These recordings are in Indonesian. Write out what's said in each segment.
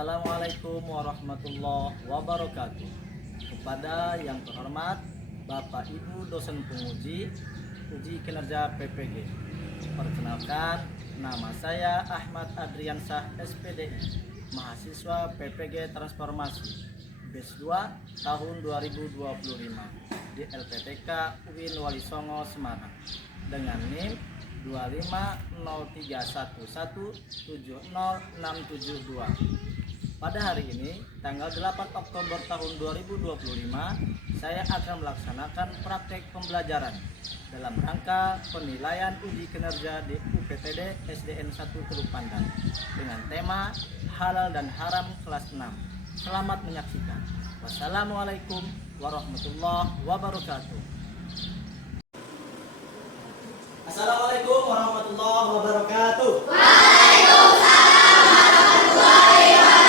Assalamualaikum warahmatullahi wabarakatuh. Kepada yang terhormat Bapak Ibu dosen penguji uji kinerja PPG. Perkenalkan, nama saya Ahmad Adriansyah SPDI, mahasiswa PPG Transformasi Batch 2 tahun 2025 di LPTK UIN Wali Songo Semarang dengan NIM 25031170672. Pada hari ini, tanggal 8 Oktober tahun 2025, saya akan melaksanakan praktek pembelajaran dalam rangka penilaian uji kinerja di UPTD SDN 1 Teluk Pandan dengan tema Halal dan Haram kelas 6. Selamat menyaksikan. Wassalamualaikum warahmatullahi wabarakatuh. Assalamualaikum warahmatullahi wabarakatuh. Waalaikumsalam warahmatullahi wabarakatuh.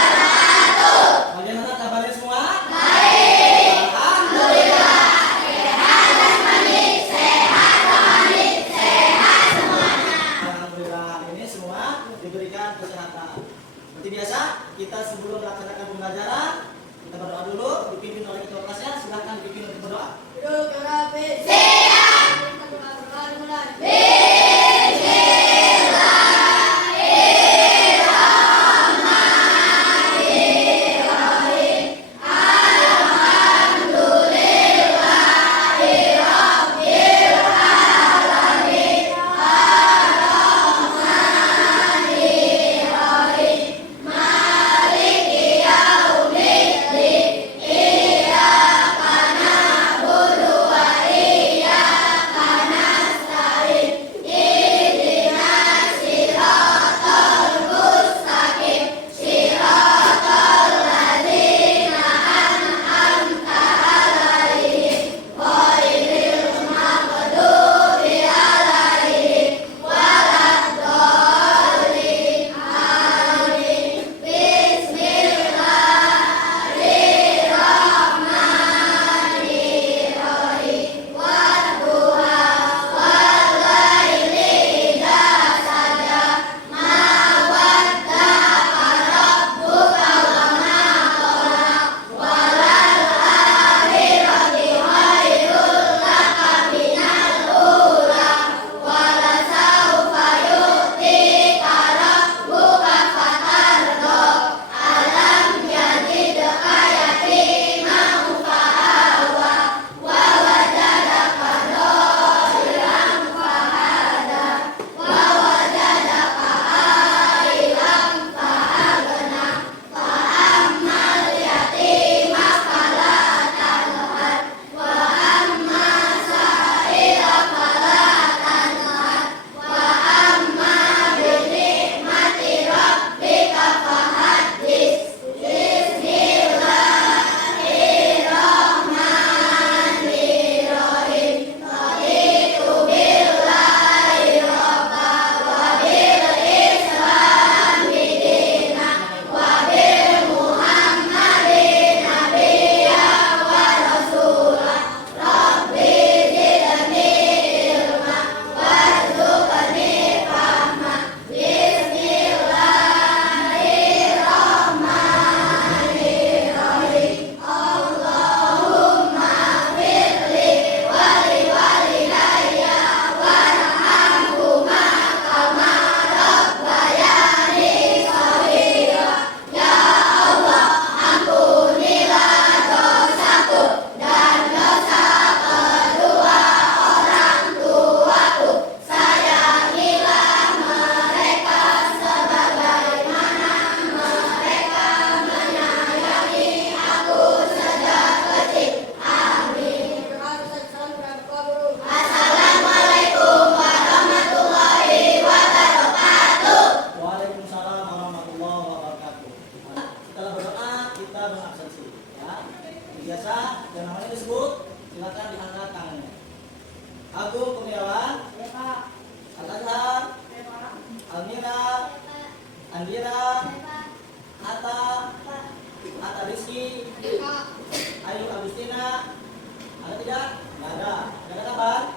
Bagaimana kabarnya semua? Baik. Alhamdulillah. Sehat jasmani, sehat rohani, sehat semuanya. Alhamdulillah, ini semua diberikan kesehatan. Seperti biasa, kita sebelum melaksanakan pembelajaran, kita berdoa dulu, dipimpin oleh ketua kelasnya. Silakan dipimpin untuk berdoa. Biasa yang namanya disebut, silakan diangkat tangannya. Agung Kurniawan, Al-Azhar, Almira, Andira, Atta Rizky, Ayu Agustina. Ada tidak? Tidak ada. Ada kabar?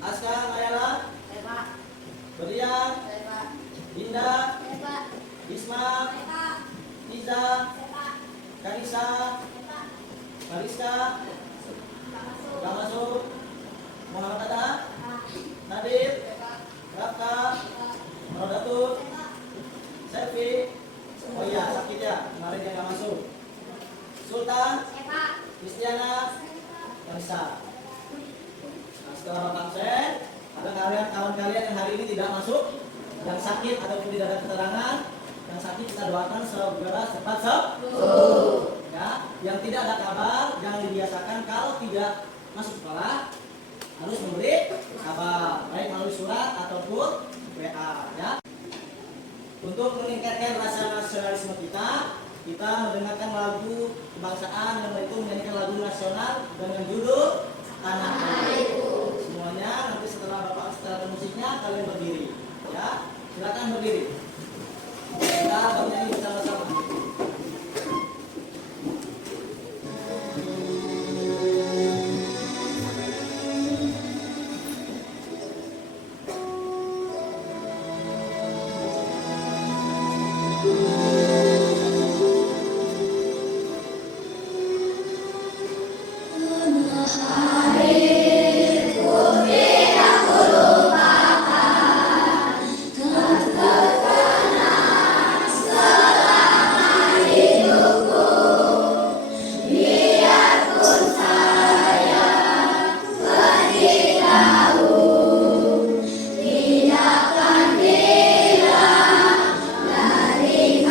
Aska Mayala, Berlian, Dinda, Isma, Iza, Kanisa, Mariska, gak masuk. Muhammad Ada, Nadir, Raka, Rodatul, Selvi. Oh iya, sakit ya, kemarin dia gak masuk. Sultan, Kristiana, Kanisa. Nah, setelah Bapak absen, ada kawan kalian yang hari ini tidak masuk, yang sakit ataupun tidak ada keterangan. Yang sakit kita doakan segera cepat sembuh. Ya, yang tidak ada kabar jangan dibiasakan kalau tidak masuk sekolah harus memberi kabar baik melalui surat ataupun WA ya. Untuk meningkatkan rasa nasionalisme kita mendengarkan lagu kebangsaan yang itu menyanyikan lagu nasional dengan judul Tanah Airku. Semuanya nanti setelah Bapak setelah musiknya kalian berdiri ya. Silakan berdiri. Kita bernyanyi bersama-sama. Tidak akan hilang dari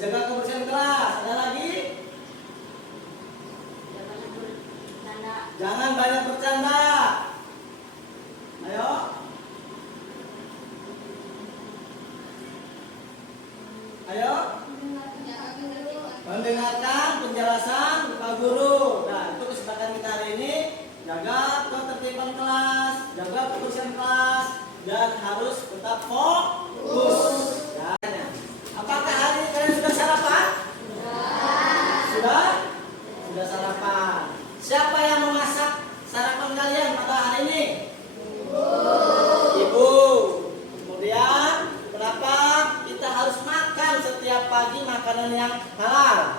Jaga kebersihan kelas. Ada lagi? Jangan banyak bercanda. Ayo. Ayo. Mendengarkan penjelasan Pak Guru. Nah, itu kesempatan kita hari ini. Jaga ketertiban kelas, jaga kebersihan kelas, dan harus tetap fokus. Ya. Apakah hari ini kalian sudah sarapan? Sudah? Sudah sarapan. Siapa yang memasak sarapan kalian pada hari ini? Ibu. Kemudian, kenapa kita harus makan setiap pagi makanan yang halal?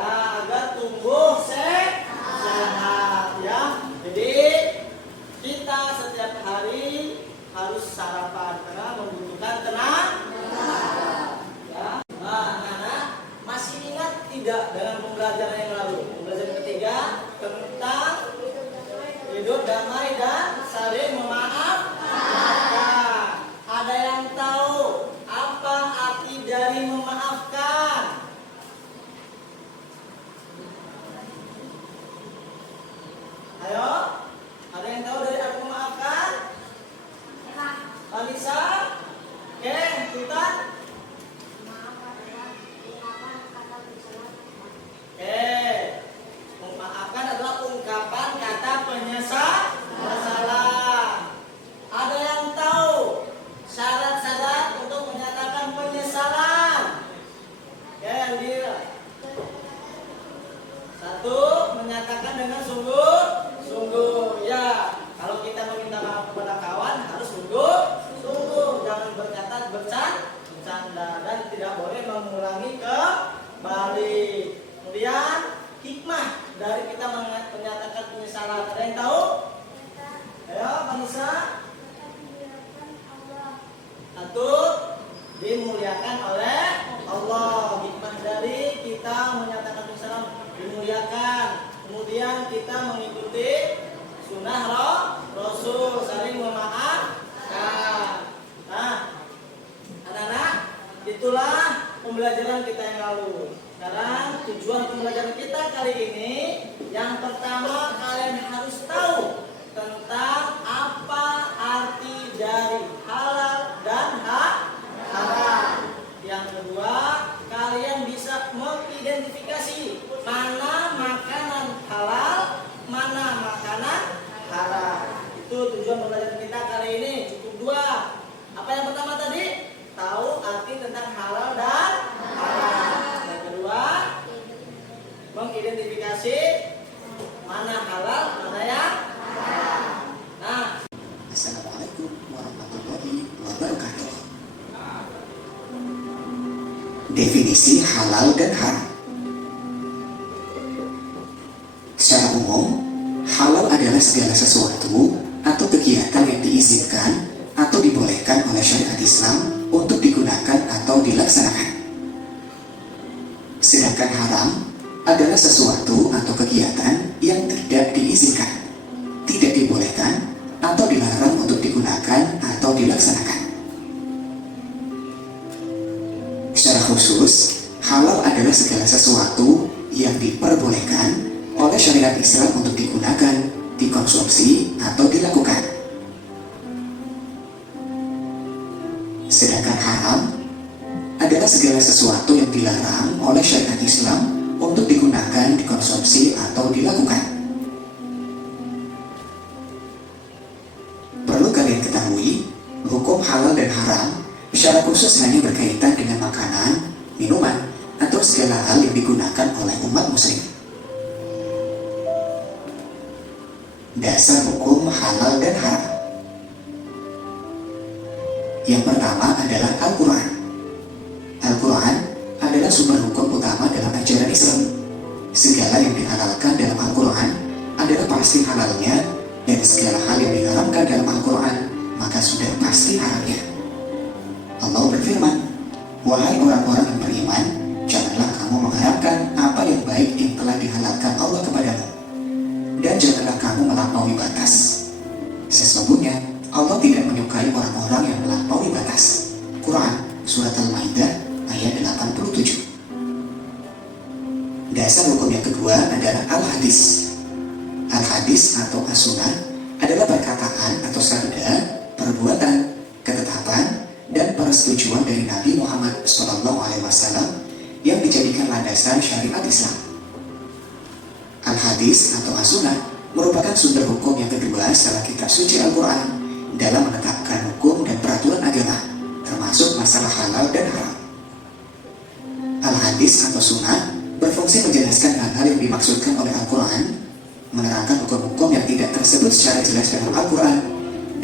Agar tumbuh sehat ya. Jadi kita setiap hari harus sarapan karena membutuhkan tenaga. Ya. Nah, anak-anak masih ingat tidak dengan pembelajaran yang lalu? Pembelajaran ketiga tentang hidup damai dan saling memaafkan. Ada yang tahu apa arti dari memaafkan? Ayo, ada yang tahu dari arti memaafkan? Alisa? Oke, Sultan? Oke, memaafkan adalah ungkapan kata penyesalan. Ada yang tahu syarat-syarat untuk menyatakan penyesalan? Ya, yang dira. Satu, menyatakan dengan sungguh-sungguh. Ya, kalau kita meminta maaf kepada kawan harus sungguh-sungguh, jangan berkata bercanda dan tidak boleh mengulangi kembali. Kemudian hikmah dari kita menyatakan penyesalan. Ada yang tahu? Ayo, Vanessa. Satu, dimuliakan oleh Allah. Hikmah dari kita menyatakan penyesalan dimuliakan. Kemudian kita mengikuti sunnah Rasul, saling memaafkan. Nah, anak-anak, itulah pembelajaran kita yang lalu. Sekarang tujuan pembelajaran kita kali ini, yang pertama kalian harus tahu tentang apa arti dari halal dan haram. Yang kedua, kalian bisa mengidentifikasi mana makanan halal, mana makanan haram. Itu tujuan pembelajaran kita kali ini. Cukup dua. Apa yang pertama tadi? Tahu arti tentang halal dan haram. Yang kedua, mengidentifikasi mana halal, mana yang haram. Nah, Assalamualaikum warahmatullahi wabarakatuh. Definisi halal dan haram. Secara umum, halal adalah segala sesuatu atau kegiatan yang diizinkan atau dibolehkan oleh syariat Islam untuk digunakan atau dilaksanakan. Sedangkan haram adalah sesuatu atau kegiatan yang tidak diizinkan, tidak dibolehkan, atau dilarang untuk digunakan atau dilaksanakan. Secara khusus, halal adalah segala sesuatu yang diperbolehkan oleh syariat Islam untuk digunakan, dikonsumsi, atau dilakukan. Sedangkan haram adalah segala sesuatu yang dilarang oleh syariat Islam untuk digunakan, dikonsumsi, atau dilakukan. Perlu kalian ketahui, hukum halal dan haram secara khusus hanya berkaitan dengan makanan, minuman, atau segala hal yang digunakan oleh umat muslim. Dasar hukum halal dan haram. Yang pertama adalah Al-Quran. Al-Quran adalah sumber hukum utama dalam ajaran Islam. Segala yang dihalalkan dalam Al-Quran adalah pasti halalnya, dan segala hal yang diharamkan dalam Al-Quran maka sudah pasti haramnya. Allah berfirman, "Wahai orang-orang yang beriman, janganlah kamu mengharapkan apa yang baik yang telah dihalalkan Allah kepadamu, dan janganlah kamu melampaui batas. Sesungguhnya Allah tidak menyukai orang-orang yang melampaui batas." Quran Surat Al-Maidah ayat 87. Dasar hukum yang kedua adalah Al-Hadis. Al-Hadis atau As-Sunnah adalah perkataan atau sabda, perbuatan, ketetapan, dan persetujuan dari Nabi Muhammad SAW yang dijadikan landasan syariat Islam. Al-Hadis atau As-Sunnah merupakan sumber hukum yang kedua setelah kitab suci Al-Quran dalam menetapkan hukum dan peraturan agama, termasuk masalah halal dan haram. Al-Hadis atau Sunnah berfungsi menjelaskan hal-hal yang dimaksudkan oleh Al-Quran, menerangkan hukum-hukum yang tidak tersebut secara jelas dalam Al-Quran,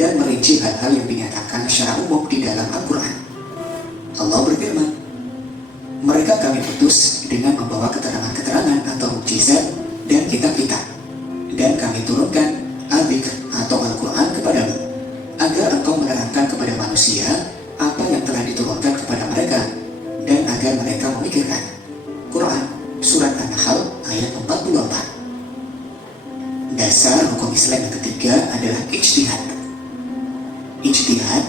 dan merinci hal-hal yang dinyatakan secara umum di dalam Al-Quran. Allah berfirman, mereka kami utus dengan membawa keterangan-keterangan atau mukjizat dan kitab-kitab, dan kami turunkan Al-Dzikr atau Al-Quran kepadamu, agar engkau menerangkan kepada manusia apa yang telah diturunkan kepada mereka, dan agar mereka memikirkan. Quran Surat An-Nahl ayat 44. Dasar hukum Islam yang ketiga adalah ijtihad. Ijtihad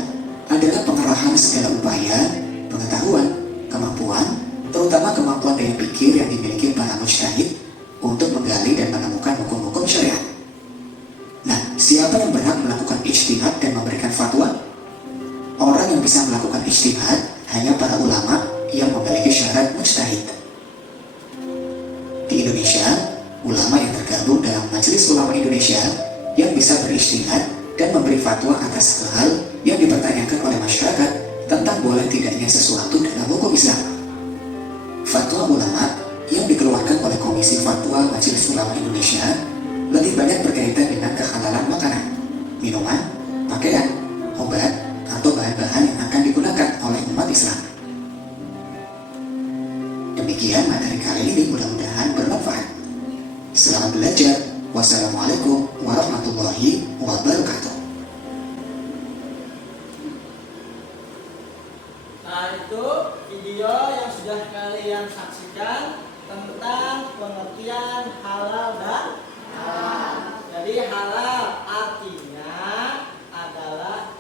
adalah pengerahan segala upaya, pengetahuan, kemampuan, terutama kemampuan daya pikir yang dimiliki para mujtahid untuk menggali dan menemukan hukum-hukum syariat. Nah, siapa yang berhak melakukan ijtihad dan memberikan fatwa? Orang yang bisa melakukan ijtihad hanya para ulama yang memiliki syarat mujtahid. Di Indonesia, ulama yang tergabung dalam Majelis Ulama Indonesia yang bisa berijtihad dan memberi fatwa atas hal-hal yang dipertanyakan oleh masyarakat tentang boleh tidaknya sesuatu dalam hukum Islam. Fatwa ulama yang dikeluarkan oleh Komisi Fatwa Majelis Ulama Indonesia lebih banyak berkaitan dengan kehalalan makanan, minuman, pakaian, obat, atau bahan-bahan yang akan digunakan oleh umat Islam. Demikian materi kali ini, mudah-mudahan bermanfaat. Selamat belajar. Wassalamualaikum warahmatullahi wabarakatuh. Nah, itu video yang sudah kalian saksikan tentang pengertian halal dan haram. Jadi halal artinya adalah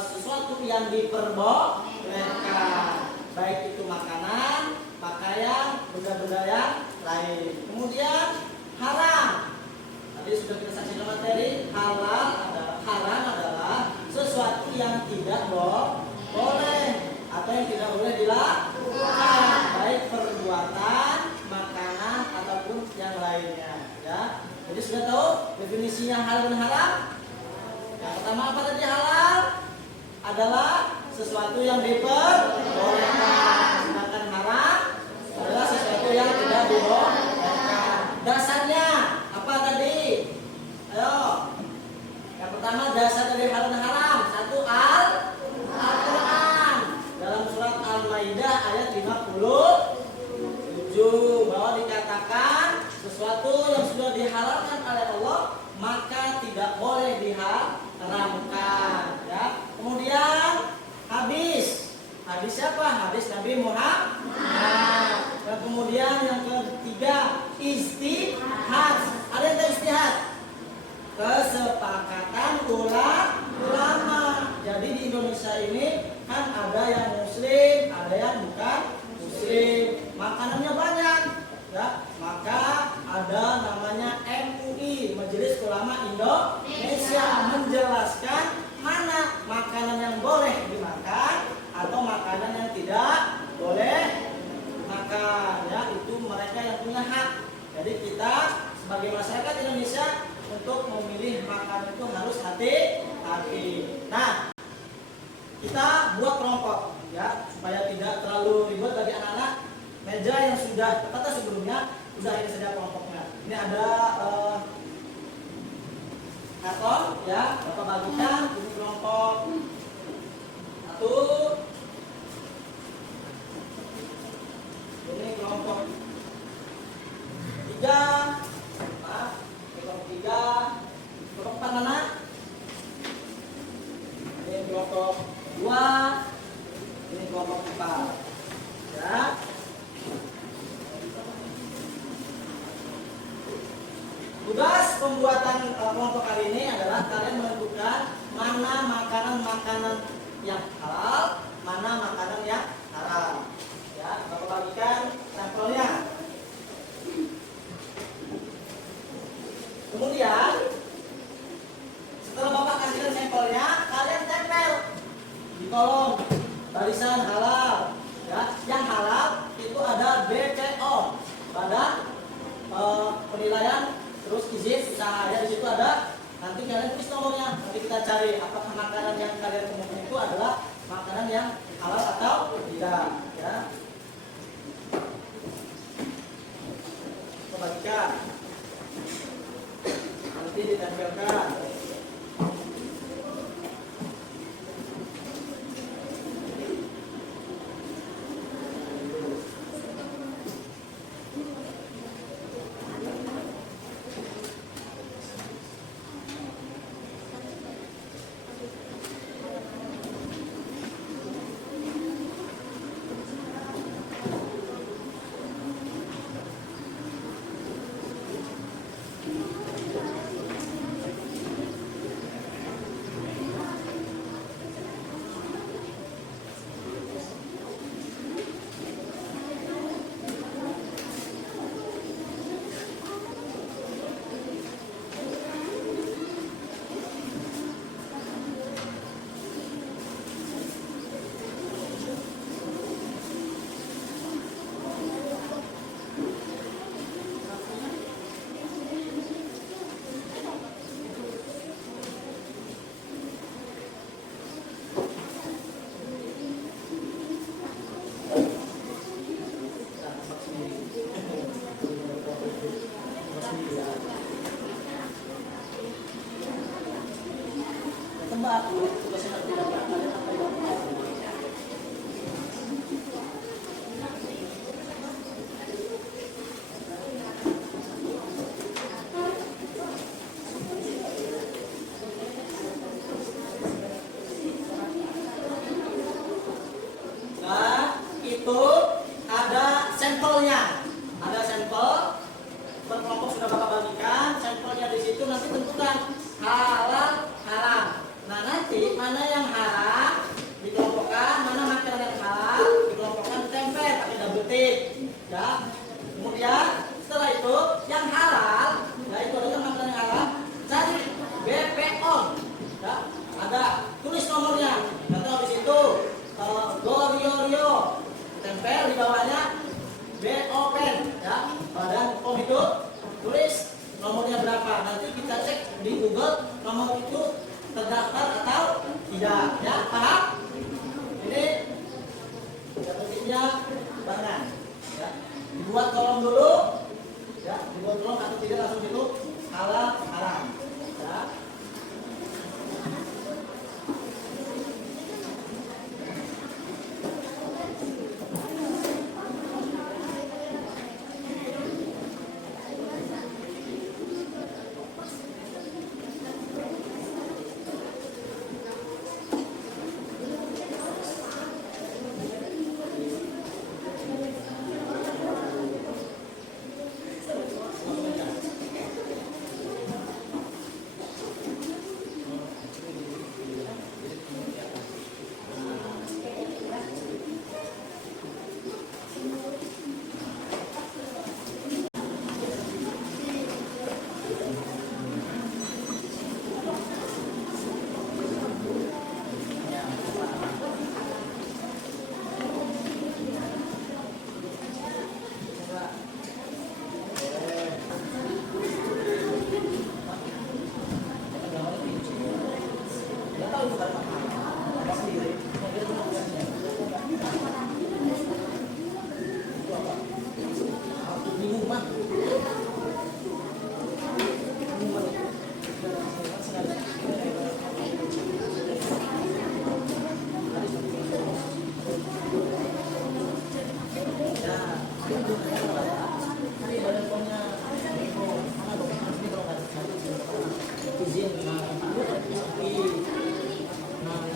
sesuatu yang diperbolehkan, baik itu makanan, pakaian, benda-benda yang lain. Kemudian haram. Tadi sudah kita saksikan materi. Haram adalah sesuatu yang tidak boleh atau yang tidak boleh dilakukan, baik perbuatan, makanan ataupun yang lainnya. Ya. Jadi sudah tahu definisinya halal dan haram. Yang pertama apa tadi? Halal adalah sesuatu yang diperbolehkan, sedangkan haram adalah sesuatu yang tidak dibolehkan. Dasarnya apa tadi? Ayo. Yang pertama dasar dari halal dan haram. Satu Al-Quran dalam surat Al-Maidah ayat 57 bahwa dikatakan sesuatu yang sudah dihalalkan oleh Allah maka tidak boleh diharamkan. Ya. Kemudian hadis siapa? Hadis Nabi Muhammad. Dan kemudian yang ketiga istihad. Ada yang tahu istihad? Kesepakatan ulama. Jadi di Indonesia ini kan ada yang muslim, ada yang bukan muslim. Makanannya banyak, ya. Maka ada namanya MUI, Majelis Ulama Indonesia, menjelaskan mana makanan yang boleh dimakan atau makanan yang tidak boleh makan. Ya, itu mereka yang punya hak. Jadi kita sebagai masyarakat Indonesia untuk memilih makan itu harus hati-hati. Nah, kita buat kelompok ya supaya tidak terlalu ribet bagi anak-anak. Meja yang sudah tertata sebelumnya sudah ini saja kelompoknya. Ini ada karton ya, Bapak bagikan ini kelompok 1, ini kelompok 3, kelompok 3, kelompok 4 mana? Ini kelompok 2, ini kelompok 4 ya. Tugas pembuatan kelompok kali ini adalah kalian menentukan mana mana makanan-makanan yang halal, mana makanan yang haram. Ya, Bapak bagikan sampelnya. Kemudian setelah Bapak kasihkan sampelnya, kalian tempel di kolom barisan halal. Ya, yang halal itu ada BPO, Badan Penilaian terus izin usaha. Ya, di situ ada. Nanti kalian tulis nomornya. Nanti kita cari apakah makanan yang kalian temukan itu adalah makanan yang halal atau tidak. Ya. Bagikan. Nanti ditempelkan. Nah, itu ada sampelnya. Ada sampel berkelompok sudah Bapak bagikan. Sampelnya di situ nanti tentukan halal, haram. Nah, nanti mana yang haram dikelompokkan, mana makanan yang halal dikelompokkan, tempel pakai double tick. Ya. Kemudian setelah itu yang halal, ya itu adalah makanan yang halal. Cari BPO. Ya, ada tulis nomornya. Atau di situ Gorio tempel di bawahnya BOPEN, ya, Badan POM itu tulis nomornya berapa. Nanti kita cek di Google nomor itu terdaftar atau tidak, ya, paham? Ini bentuknya barengan, ya. Dibuat kolom dulu, ya, dibuat kolom atau tidak langsung itu halal haram, ya. izin, nah,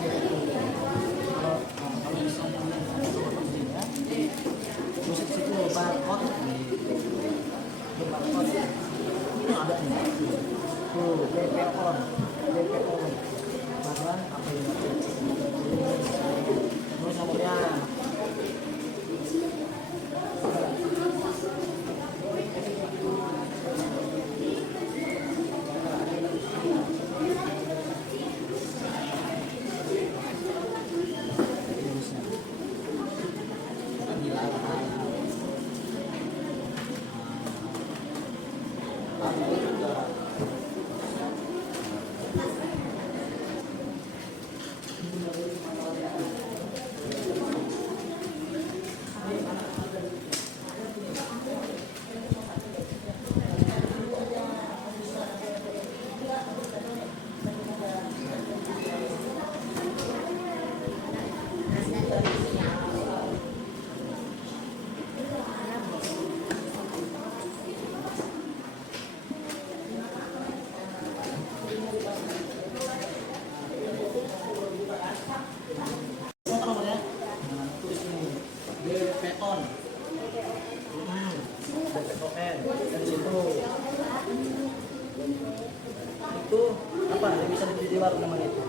namanya itu?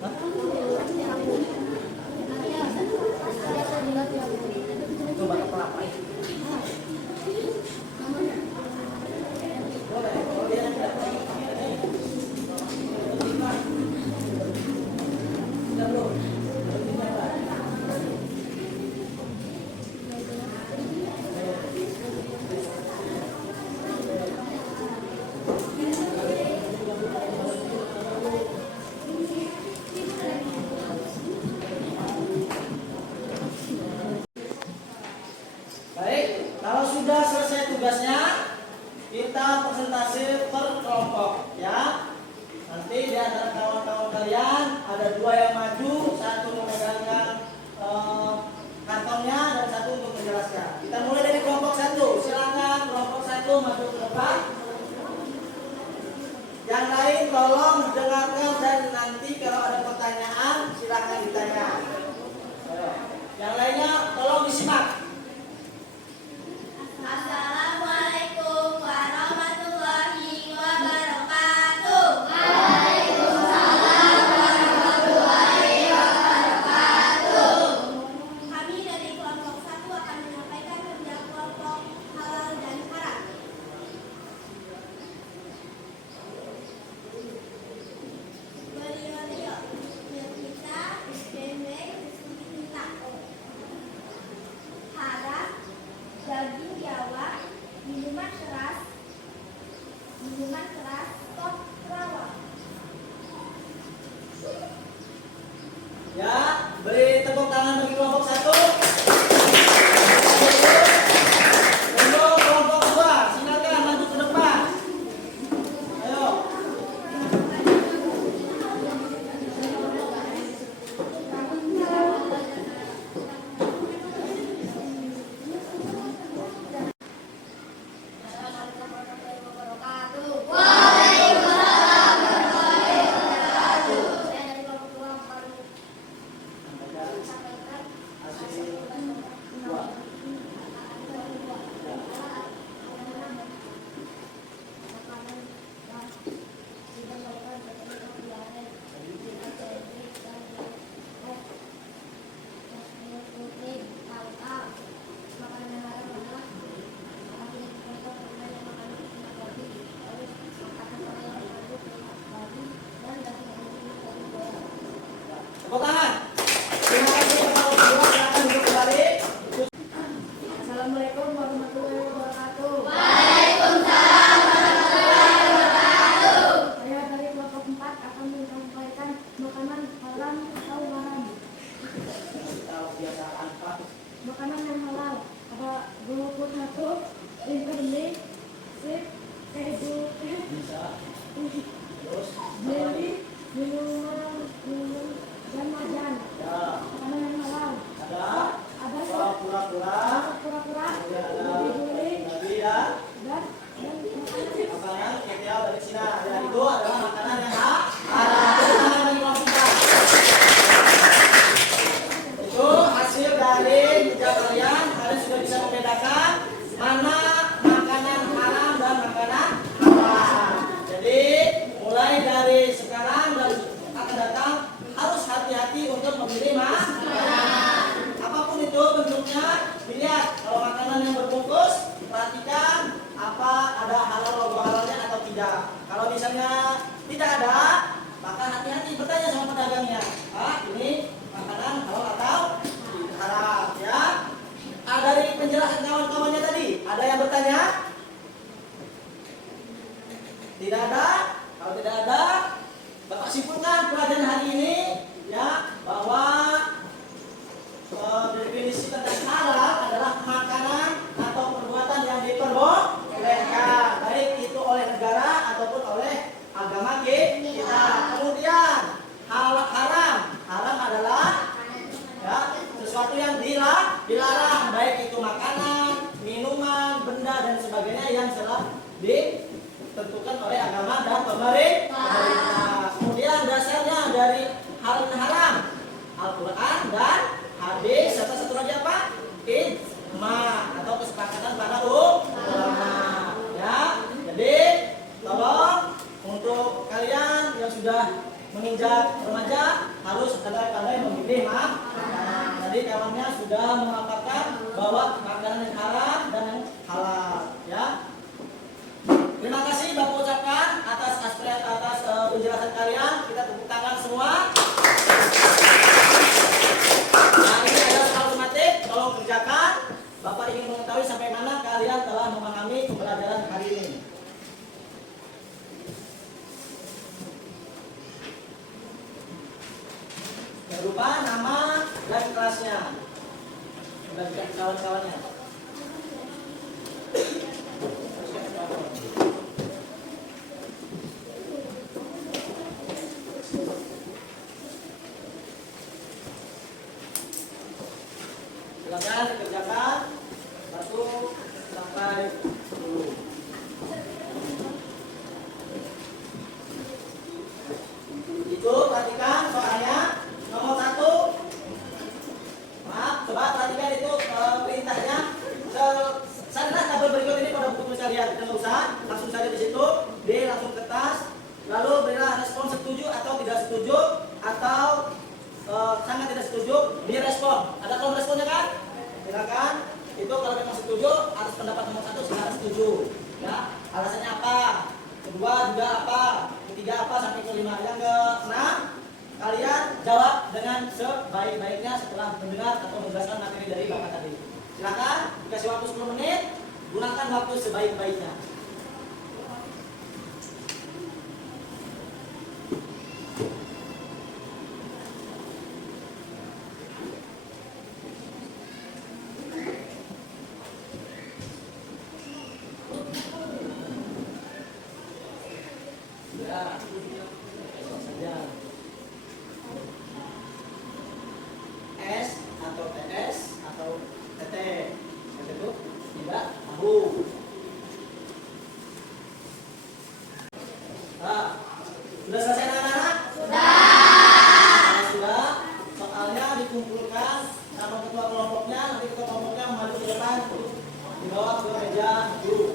Hah? Itu batok kelapa ya? Boleh, kalau dia tidak baik, kalau sudah selesai tugasnya, kita presentasi per kelompok ya. Nanti di antara kawan-kawan kalian ada 2 yang maju, 1 memegangkan kantongnya dan 1 untuk menjelaskan. Kita mulai dari kelompok 1. Silakan kelompok 1 maju ke depan. Yang lain tolong dengarkan dan nanti kalau ada pertanyaan silakan ditanya. Yang lainnya tolong disimak. Assalamualaikum warahmatullahi wabarakatuh. Kami dari kelompok 1 akan menyampaikan kerja kelompok halal dan haram. Beliau kita bembeng kita haram daging biawak, minuman keras, stok rawat. Ya, beri tepuk tangan bagi kelompok 1. Untuk kelompok 2, silakan maju ke depan. Ayo. Tepuk tangan. Terima kasih kepada kedua, silakan duduk kembali. Assalamualaikum warahmatullahi wabarakatuh. Saya dari kelompok 4 akan menyampaikan makanan halal atau haram. Kalau kebiasaan Pak, Makanan yang halal ada GoFood 1, Interlink, Sip, keju, bisa. Terus jelly, minuman dan majan. ya, Makanan yang halal ada ada pura-pura, pura-pura, kemudian ada beli babi ya. dan makanan Makanan ketia dari Cina. Ya, itu adalah makanan yang halal. Tepuk tangan bagi kelompok 4. Itu hasil dari kerja kalian. Kalian sudah bisa membedakan mana makanan haram dan makanan halal. Jadi mulai dari sekarang dan akan datang harus hati-hati untuk memilih makanan. Apapun itu bentuknya, dilihat. Kalau makanan yang berbungkus, perhatikan apa ada halal logo halalnya atau tidak. Kalau misalnya tidak ada, maka hati-hati bertanya sama pedagangnya. Ini makanan halal atau haram ya. Dari penjelasan kawan-kawannya tadi, ada yang bertanya? Tidak ada? Kalau tidak ada, Bapak simpulkan pelajaran hari ini ya bahwa definisi tentang halal adalah makanan atau perbuatan yang diperbolehkan, baik itu oleh negara ataupun oleh agama kita. Kemudian haram beranjak remaja harus pandai-pandai memilih makanan. Tadi kawannya sudah memaparkan bahwa makanan yang haram dan yang halal, ya. Terima kasih Bapak ucapkan atas penjelasan kalian. Kita tepuk tangan semua. Nah, ini adalah soal otomatis. Tolong kerjakan. Bapak ingin mengetahui sampai mana kalian telah memahami pembelajaran hari ini. Jangan lupa nama dan kelasnya dan kawan-kawannya. Silakan dikerjakan 1 sampai 10. Itu perhatikan soalnya nomor 1. Maaf, coba perhatikan itu perintahnya. Sana tabel berikut ini pada buku tulis kalian. Tidak usah, langsung saja di situ. D langsung ke kertas. Lalu berilah respon setuju atau tidak setuju, atau sangat tidak setuju, direspon. Ada kolom responnya kan? Silakan. Itu kalau memang setuju atas pendapat nomor 1 silakan setuju. Ya, alasannya apa? Kedua juga apa? Ketiga apa sampai kelima. Yang keenam kalian jawab dengan sebaik-baiknya setelah mendengar atau menjelaskan materi dari Bapak tadi. Silakan, dikasih waktu 10 menit, gunakan waktu sebaik-baiknya. S atau TS atau TT itu tidak tahu. Nah, sudah selesai anak-anak? Sudah. Soalnya dikumpulkan sama ketua kelompoknya, nanti ketua kelompoknya maju ke depan dibawa ke meja dulu.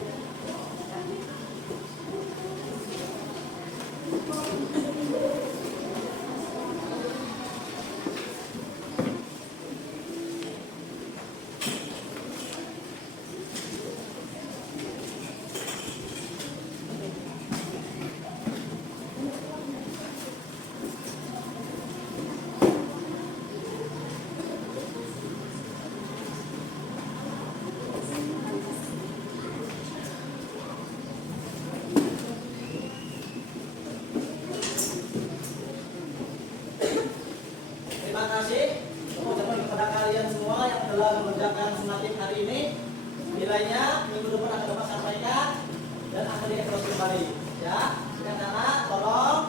Terima kasih ucapan kepada kalian semua yang telah mengerjakan sunatif hari ini. Nilainya minggu depan akan Bapak sampaikan dan akan dievaluasi kembali. Ya, anak-anak tolong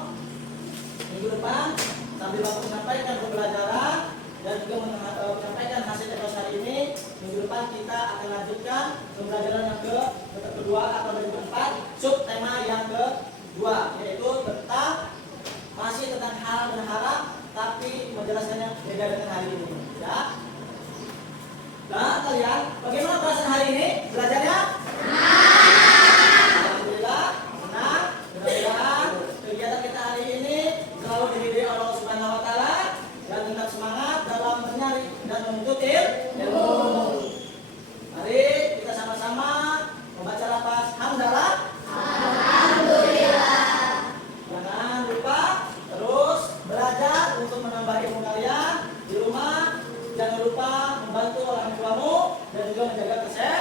minggu depan sambil Bapak menyampaikan pembelajaran dan juga menyampaikan hasil evaluasi hari ini. Minggu depan kita akan lanjutkan pembelajaran yang kedua atau yang keempat, sub tema yang kedua, yaitu masih tentang halal dan haram, tapi menjelaskannya beda dengan hari ini, ya. Dan kalian, bagaimana perasaan hari ini? Belajarnya? Alhamdulillah, senang. Mudah-mudahan kegiatan kita hari ini selalu dididik Allah Subhanahu Wa Taala dan tetap semangat dalam mencari dan menuntut ilmu. Mari kita sama-sama membaca lafaz hamdalah. Jangan lupa terus belajar untuk menambah ilmu kalian di rumah. Jangan lupa membantu orang tuamu dan juga menjaga kesehatan.